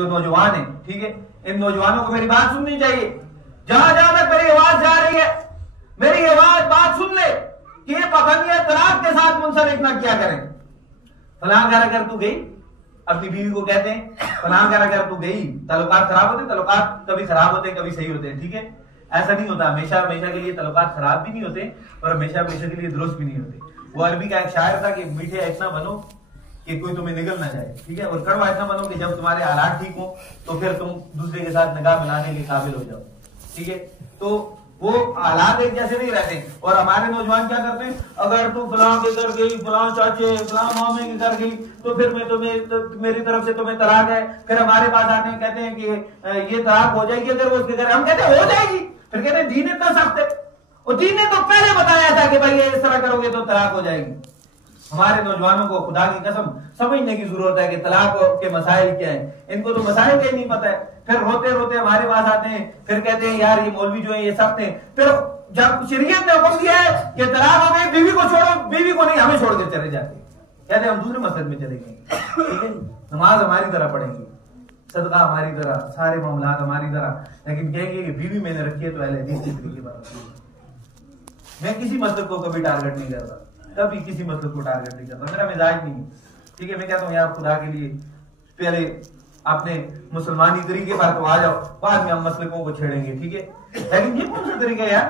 जो नौजवान है, ठीक है, इन नौजवानों को मेरी बात सुननी चाहिए। जहां जहां तक मेरी आवाज जा रही है, मेरी आवाज बात सुन ले कि ये पाबंदियां तलाक के साथ मुंसलिक ना किया करें। फलां घर अगर तू गई, अपनी बीवी को कहते हैं फलां घर अगर तू गई, ताल्लुकात खराब होते, ताल्लुकात कभी खराब होते कभी सही होते हैं, ठीक है, ऐसा नहीं होता। हमेशा हमेशा के लिए ताल्लुकात खराब भी नहीं होते और हमेशा हमेशा के लिए दुरुस्त भी नहीं होते। वो अरबी का एक शायर था कि मीठे इतना बनो कि कोई तुम्हें निगल ना जाए, ठीक है, और कड़वा इतना बनो कि जब तुम्हारे हालात ठीक हो तो फिर तुम दूसरे के साथ निगाह बनाने के काबिल हो जाओ, ठीक है। तो वो हालात एक जैसे नहीं रहते। और हमारे नौजवान क्या करते हैं, अगर तू फलां के घर गई, फलां चाचे फलां मामे के घर गई तो फिर मैं तुम्हें मेरी तरफ से तुम्हें तलाक है। फिर हमारे पास आते हैं, कहते हैं कि ये तलाक हो जाएगी अगर वो उसके घर, हम कहते हैं हो जाएगी, फिर कहते हैं दीन इतना सख्त है। और दीन ने तो पहले बताया था कि भाई ये इस तरह करोगे तो तलाक हो जाएगी। हमारे नौजवानों को खुदा की कसम समझने की जरूरत है कि तलाक के मसाइल क्या है। इनको तो मसाइल का ही नहीं पता है। फिर रोते रोते हमारे पास आते हैं, फिर कहते हैं यार ये मौलवी जो है ये सख्त है। फिर जब शरीयत ने हुक्म दिया है कि तलाक हो गई, बीवी को छोड़ो, बीवी को नहीं हमें छोड़ के चले जाते, कहते हम दूसरे मस्जिद में चलेंगे, ठीक है, नमाज हमारी तरह पढ़ेंगे, सदका हमारी तरह, सारे मामला हमारी तरह, लेकिन कहेंगे कि बीवी मैंने रखी है तो अहले हदीस की तरीके पर। मैं किसी मस्जिद को कभी टारगेट नहीं करता, कभी किसी मसलक को टारगेट नहीं करता, मेरा मिजाज नहीं, ठीक है। मैं कहता हूँ यार खुदा के लिए पहले अपने मुसलमानी तरीके पर तो आ जाओ, बाद में हम मसलकों को छेड़ेंगे, ठीक है। लेकिन ये कौन सा तरीका है यार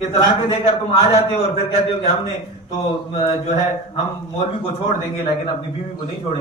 कि तलाक देकर तुम आ जाते हो और फिर कहते हो कि हमने तो जो है हम मौलवी को छोड़ देंगे लेकिन अपनी बीवी को नहीं छोड़ेंगे।